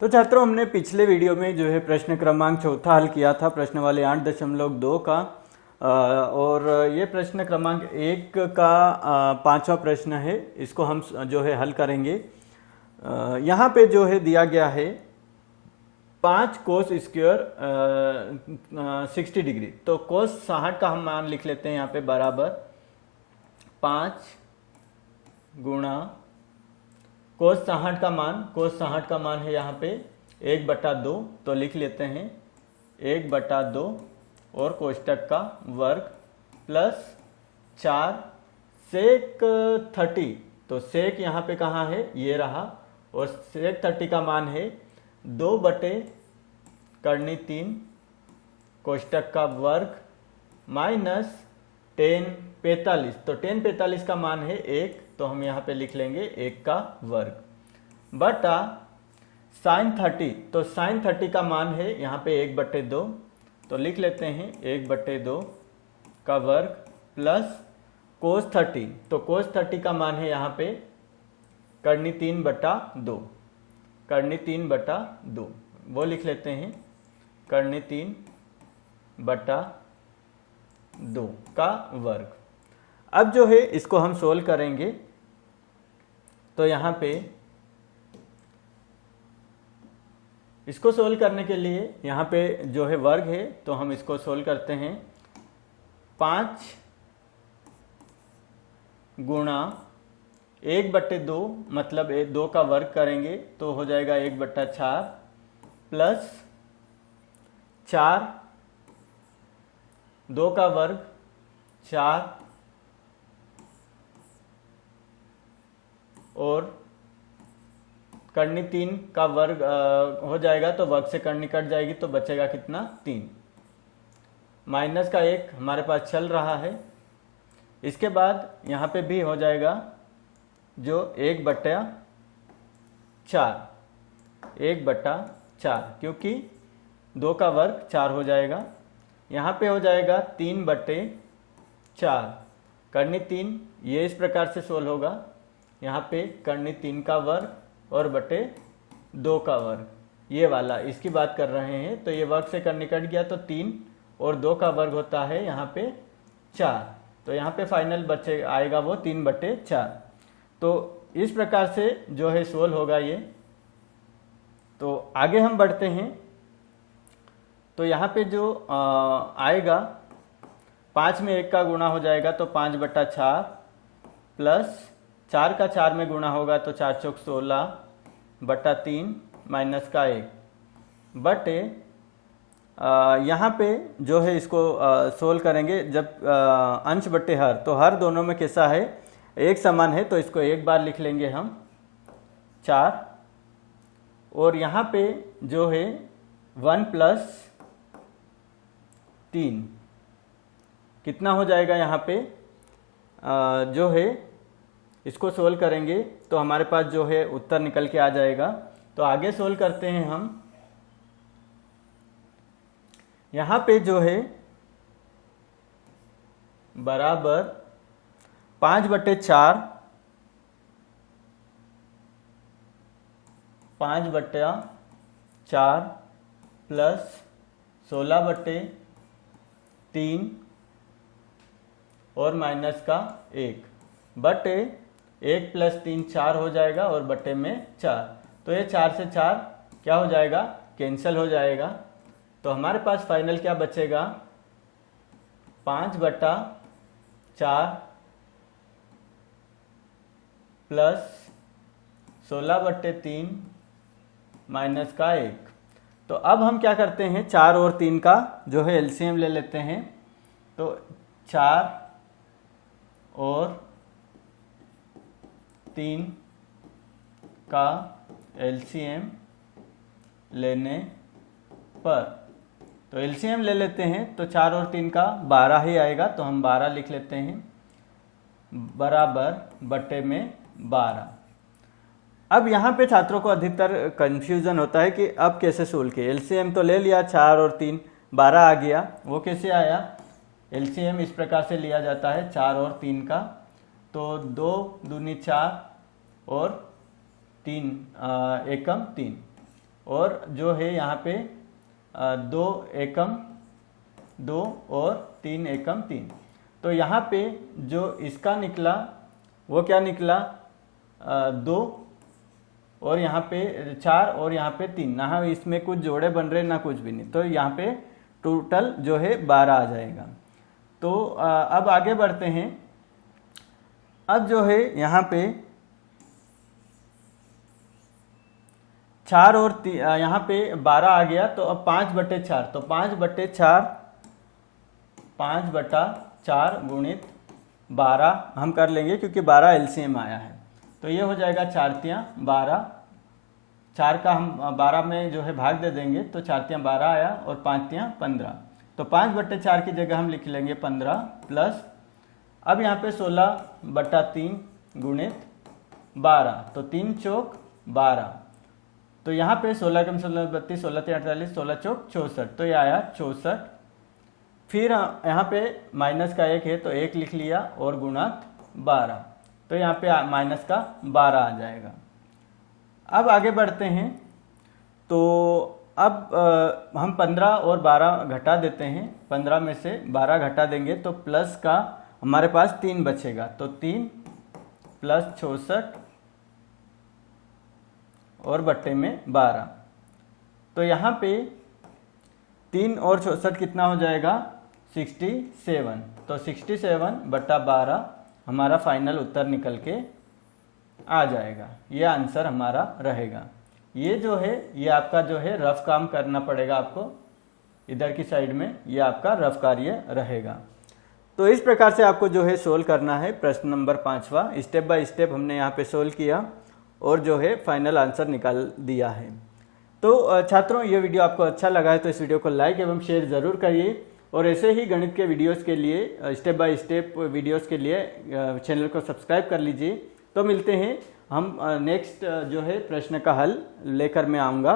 तो छात्रों, हमने पिछले वीडियो में जो है प्रश्न क्रमांक चौथा हल किया था, प्रश्न वाले 8.2 का। और ये प्रश्न क्रमांक 1 का पांचवा प्रश्न है। इसको हम जो है हल करेंगे। यहाँ पे जो है दिया गया है 5 कोस स्क्वायर 60 डिग्री। तो कोस 60 का हम मान लिख लेते हैं यहाँ पे बराबर 5 गुणा कोस 60 का मान है यहाँ पे 1/2। तो लिख लेते हैं 1/2 और कोष्टक का वर्ग प्लस 4 सेक 30। तो सेक यहाँ पे कहाँ है, ये रहा। और सेक 30 का मान है 2/3 कोष्टक का वर्ग माइनस 10 45। तो 10 45 का मान है 1। तो हम यहाँ पे लिख लेंगे 1 का वर्ग बटा साइन 30। तो साइन 30 का मान है यहाँ पे 1/2। तो लिख लेते हैं 1/2 का वर्ग प्लस कोस 30। तो कोस 30 का मान है यहाँ पे करनी 3/2। करनी 3/2 वो लिख लेते हैं करनी 3/2 का वर्ग। अब जो है इसको हम सोल्व करेंगे। तो यहाँ पे इसको सोल्व करने के लिए यहाँ पे जो है वर्ग है, तो हम इसको सोल्व करते हैं। 5 गुणा 1/2 मतलब 2 का वर्ग करेंगे तो हो जाएगा 1/4 प्लस 4 2 का वर्ग 4 और करनी 3 का वर्ग हो जाएगा। तो वर्ग से करनी कट जाएगी तो बचेगा कितना, 3। माइनस का 1 हमारे पास चल रहा है। इसके बाद यहाँ पे भी हो जाएगा जो 1/4 क्योंकि 2 का वर्ग 4 हो जाएगा। यहाँ पे हो जाएगा 3/4 करनी 3। ये इस प्रकार से सोल्व होगा। यहाँ पे करनी 3 का वर्ग और बटे 2 का वर्ग, ये वाला इसकी बात कर रहे हैं। तो ये वर्ग से करनी कट गया तो 3 और 2 का वर्ग होता है यहाँ पे 4। तो यहाँ पे फाइनल बचे आएगा वो 3/4। तो इस प्रकार से जो है सोल्व होगा ये। तो आगे हम बढ़ते हैं। तो यहाँ पे जो आएगा 5 में 1 का गुणा हो जाएगा तो 5/4 प्लस 4 का 4 में गुणा होगा तो 4 चौक 16/3 माइनस का 1 बटे यहाँ पे जो है इसको सोल्व करेंगे। जब अंश बटे हर, तो हर दोनों में कैसा है, एक समान है। तो इसको एक बार लिख लेंगे हम 4। और यहाँ पे जो है 1 + 3 कितना हो जाएगा, यहाँ पे जो है इसको सोल्व करेंगे तो हमारे पास जो है उत्तर निकल के आ जाएगा। तो आगे सोल्व करते हैं हम। यहाँ पे जो है बराबर 5/4 प्लस 16/3 और माइनस का 1 बटे 1 + 3 4 हो जाएगा और बटे में 4। तो ये 4 से 4 क्या हो जाएगा, कैंसिल हो जाएगा। तो हमारे पास फाइनल क्या बचेगा, 5/4 प्लस 16/3 माइनस का 1। तो अब हम क्या करते हैं, 4 और 3 का जो है एलसीएम ले लेते हैं। तो 4 और 3 का एलसीएम लेने पर, तो एलसीएम ले लेते हैं तो 4 और 3 का 12 ही आएगा। तो हम 12 लिख लेते हैं बराबर बटे में 12। अब यहाँ पे छात्रों को अधिकतर कंफ्यूजन होता है कि अब कैसे सोल्व किए। एलसीएम तो ले लिया, 4 और 3 12 आ गया, वो कैसे आया। एलसीएम इस प्रकार से लिया जाता है 4 और 3 का। तो 2 दूनी 4 और 3 एकम 3। और जो है यहाँ पे 2 एकम 2 और 3 एकम 3। तो यहाँ पे जो इसका निकला वो क्या निकला 2 और यहाँ पे 4 और यहाँ पे 3, ना इसमें कुछ जोड़े बन रहे ना कुछ भी नहीं, तो यहाँ पे टोटल जो है 12 आ जाएगा। तो अब आगे बढ़ते हैं। अब जो है यहाँ पे 4 और यहाँ पे 12 आ गया, तो अब 5/4, तो 5/4 गुणित 12 हम कर लेंगे क्योंकि 12 एलसीएम आया है। तो ये हो जाएगा 4×3=12, 4 का हम 12 में जो है भाग दे देंगे तो 4×3=12 आया और 5×3=15। तो 5/4 की जगह हम लिख लेंगे 15 प्लस, अब यहाँ पे 16/3 गुणित 12, तो 3 चौक 12, तो यहाँ पे 16 कम 16 32, 16×3=48, 16 चौक 64, तो ये आया 64। फिर यहाँ पे माइनस का 1 है तो 1 लिख लिया और गुणा 12, तो यहाँ पे माइनस का 12 आ जाएगा। अब आगे बढ़ते हैं। तो अब हम 15 और 12 घटा देते हैं, 15 में से 12 घटा देंगे तो प्लस का हमारे पास 3 बचेगा, तो 3 प्लस 64 और बट्टे में 12, तो यहाँ पे 3 और 64 कितना हो जाएगा 67, तो 67/12 हमारा फाइनल उत्तर निकल के आ जाएगा। ये आंसर हमारा रहेगा। ये जो है ये आपका जो है रफ काम करना पड़ेगा आपको, इधर की साइड में ये आपका रफ कार्य रहेगा। तो इस प्रकार से आपको जो है सोल्व करना है प्रश्न नंबर 5वां, स्टेप बाय स्टेप हमने यहाँ पे सोल्व किया और जो है फाइनल आंसर निकाल दिया है। तो छात्रों, ये वीडियो आपको अच्छा लगा है तो इस वीडियो को लाइक एवं शेयर ज़रूर करिए, और ऐसे ही गणित के वीडियोस के लिए, स्टेप बाय स्टेप वीडियोस के लिए चैनल को सब्सक्राइब कर लीजिए। तो मिलते हैं हम नेक्स्ट जो है प्रश्न का हल लेकर मैं आऊँगा।